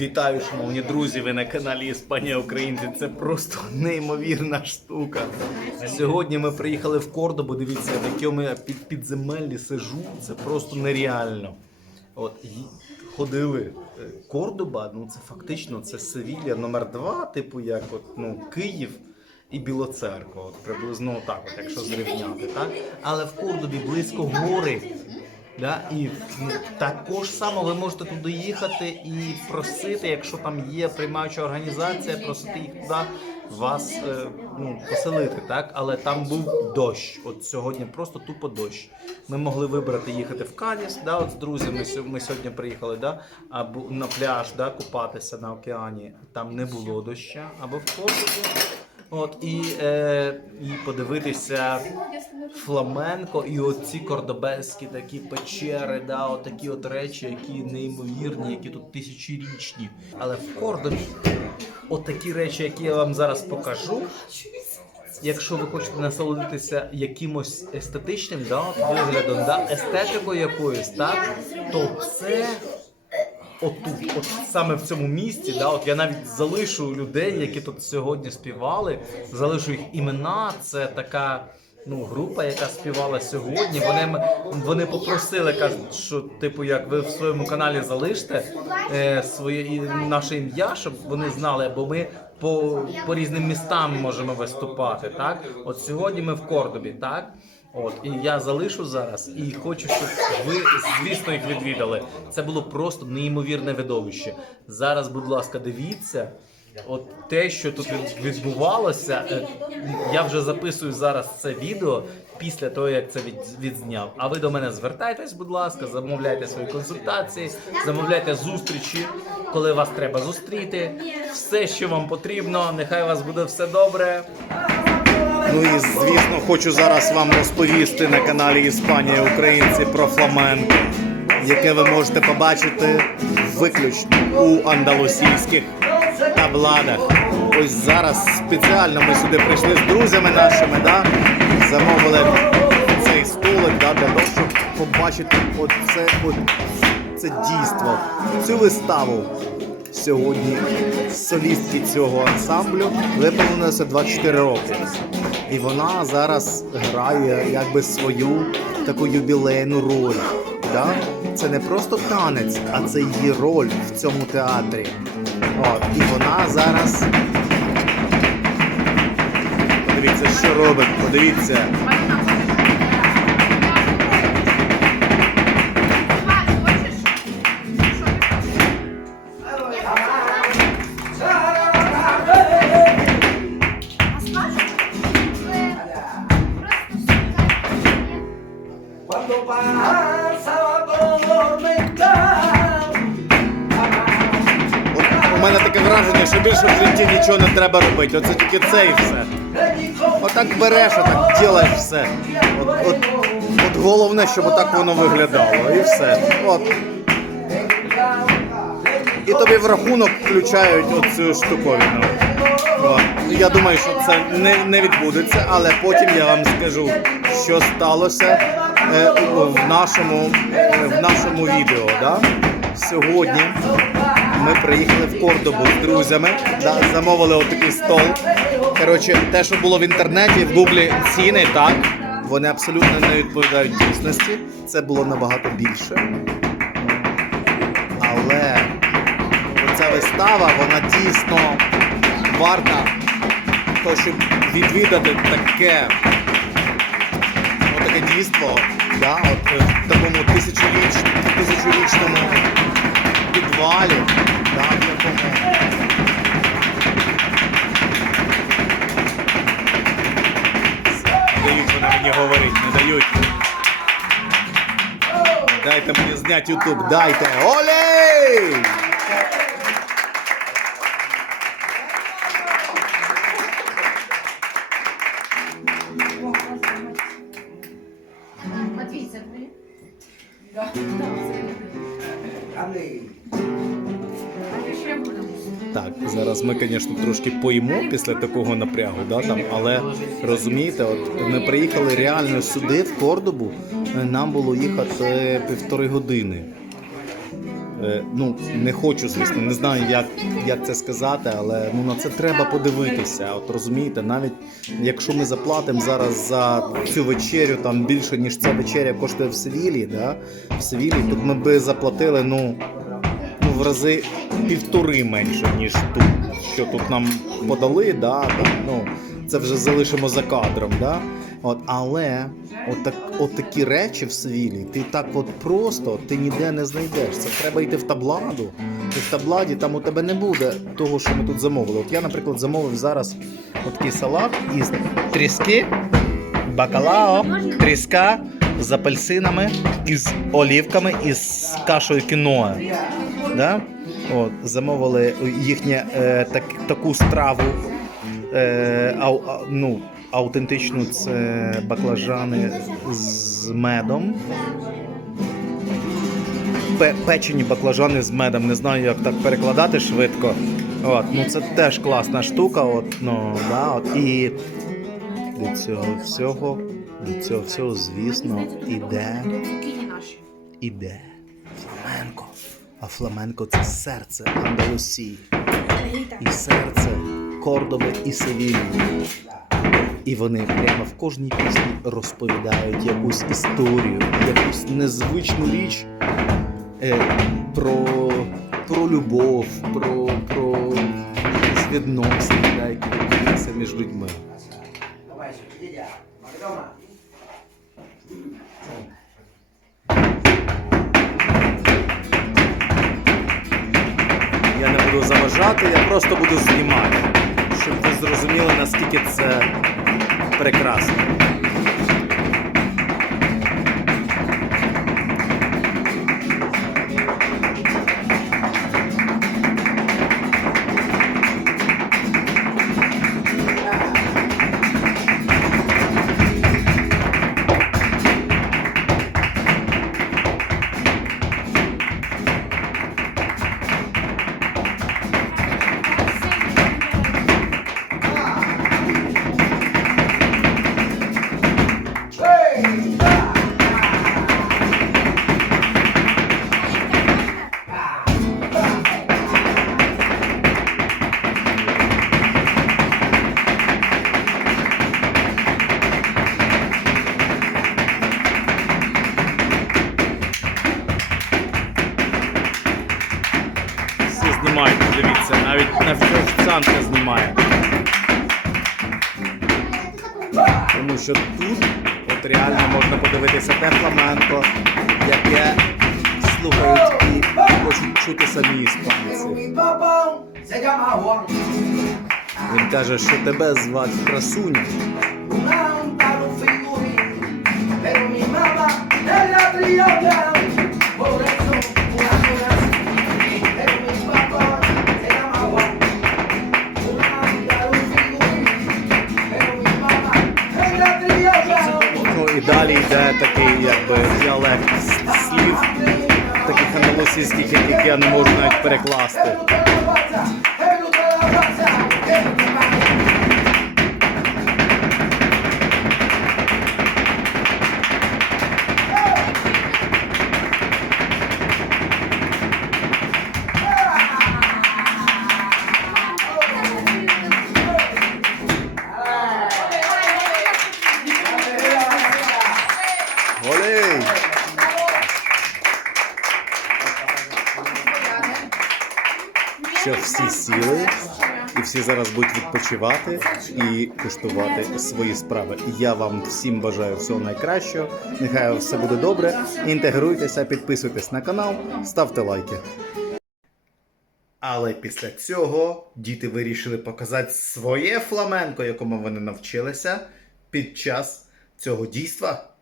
Вітаю, шановні друзі! Ви на каналі Іспанія Українці. Це просто неймовірна штука. Сьогодні ми приїхали в Кордобу. Дивіться, в якому я під підземеллі сижу. Це просто нереально. От ходили е, Кордоба. Ну це фактично це Севілля номер 2 типу як от ну Київ. І Білоцерква, от приблизно так, от, якщо зрівняти, так? Але в Кордобі близько гори, Да? І ну, також само ви можете туди їхати і просити, якщо там є приймаюча організація, просити їх туди вас е, ну, поселити, так? Але там був дощ. От сьогодні просто тупо дощ. Ми могли вибрати їхати в Каніс, да, от з друзями ми сьогодні приїхали, да, або на пляж, да, купатися на океані. Там не було доща, або в Кордобі. От і, е, і подивитися фламенко, і оці кордобеські такі печери, да, от от речі, які неймовірні, які тут тисячорічні. Але в Кордобі, от такі речі, які я вам зараз покажу. Якщо ви хочете насолодитися якимось естетичним да, виглядом, да, естетикою якоюсь, так, то це отут, от саме в цьому місці, да, от я навіть залишу людей, які тут сьогодні співали, залишу їх імена. Це така ну, група, яка співала сьогодні. Вони, вони попросили, кажуть, що типу, як ви в своєму каналі залиште е, своє наше ім'я, щоб вони знали, бо ми. По, по різним містам можемо виступати, так? От сьогодні ми в Кордобі, так? От і я залишу зараз і хочу, щоб ви, звісно, їх відвідали. Це було просто неймовірне видовище. Зараз, будь ласка, дивіться. От те, що тут відбувалося, е, я вже записую зараз це відео після того, як це від, відзняв. А ви до мене звертайтесь, будь ласка, замовляйте свої консультації, замовляйте зустрічі, коли вас треба зустріти. Все, що вам потрібно, нехай у вас буде все добре. Ну і звісно, хочу зараз вам розповісти на каналі Іспанія Українці про фламенко, яке ви можете побачити виключно у андалусійських табладах. Ось зараз спеціально ми сюди прийшли з друзями нашими, да? замовили цей столик да, для того, щоб побачити оце, от, це дійство, цю виставу. Сьогодні солістки цього ансамблю виповнилося 24 роки. І вона зараз грає якби свою таку юбілейну роль. Да? Це не просто танець, а це її роль в цьому театрі. От, і вона зараз. Подивіться, що робить, подивіться. Враження, що більше в житті нічого не треба робити. Оце тільки це і все. Отак береш, отак ділаєш все. От, от, от головне, щоб отак воно виглядало. І все. От. І тобі в рахунок включають оцю штуковину. Я думаю, що це не, не відбудеться, але потім я вам скажу, що сталося е, в, нашому, е, в нашому відео. Да? Сьогодні ми приїхали в Кордобу з друзями, да, замовили отакий стол. Коротше, те, що було в інтернеті, в гуглі ціни, так, вони абсолютно не відповідають дійсності. Це було набагато більше. Але ця вистава, вона дійсно варта того, щоб відвідати таке, отаке дійство, да, от, е, такому тисячоріч, тисячорічному підвалі, да, в не дають вони мені говорить, не дають. Дайте мені зняти YouTube, дайте. Олей! Так, зараз ми, звісно, трошки поїмо після такого напрягу, да, там, але розумієте, от ми приїхали реально сюди, в Кордобу. е, Нам було їхати півтори години. Е, ну, не хочу, звісно, не знаю, як, як це сказати, але ну, на це треба подивитися. От розумієте, навіть якщо ми заплатимо зараз за цю вечерю там більше, ніж ця вечеря коштує в Севілі, да? в Севілі, то ми би заплатили ну, в рази півтори менше, ніж тут, що тут нам подали. Да? Там, ну, це вже залишимо за кадром. Да? От, але от, так, от такі речі в Севілі, ти так от просто ти ніде не знайдеш. Це треба йти в табладу. І в табладі там у тебе не буде того, що ми тут замовили. От я, наприклад, замовив зараз такий салат із тріски, бакалао, тріска з апельсинами, із олівками, із кашею кіноа. Да? От, замовили їхнє е, так, таку страву. Е, ау, ну, аутентичну це баклажани з медом. Печені баклажани з медом. Не знаю, як так перекладати швидко. От, ну це теж класна штука. От, ну, да, от, і до цього всього, до цього всього, звісно, іде іде. А фламенко це серце Андалусії. І серце Кордови і Севілії. І вони прямо в кожній пісні розповідають якусь історію, якусь незвичну річ е, про, про любов, про, про відносини, які відбуваються між людьми. Буду заважати, я просто буду знімати, щоб ви зрозуміли, наскільки це прекрасно. Знімають, дивіться, навіть навіть офіціантка знімає. Тому що тут от реально можна подивитися те фламенко, яке слухають і хочуть чути самі іспанці. Він каже, що тебе звати красуня. Далі йде такий якби діалект слів, таких андалусійських, яких я не можу навіть перекласти. Олей! Що всі сіли, і всі зараз будуть відпочивати і куштувати свої справи. Я вам всім бажаю всього найкращого. Нехай все буде добре. Інтегруйтеся, підписуйтесь на канал, ставте лайки. Але після цього діти вирішили показати своє фламенко, якому вони навчилися під час цього дійства.